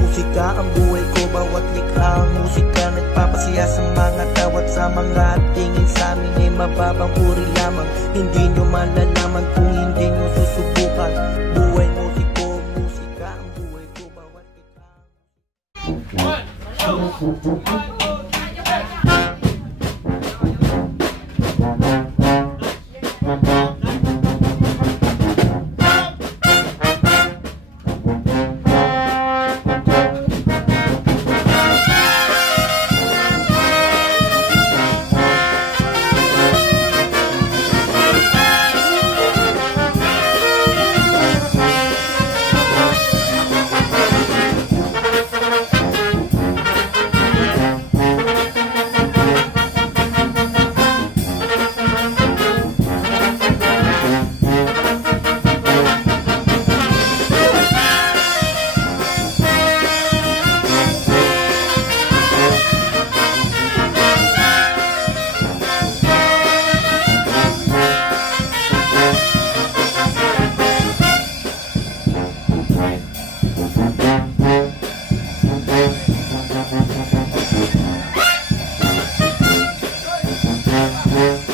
musika ang buhay ko. Bawat likha ang musika Nagpapasaya sa mga tawat Sa mga tingin sa amin ay mababang uri lamang. Hindi nyo malalaman kung hindi nyo susubukan. Buhay musiko, musika ang buhay ko. Bawat likha Yeah.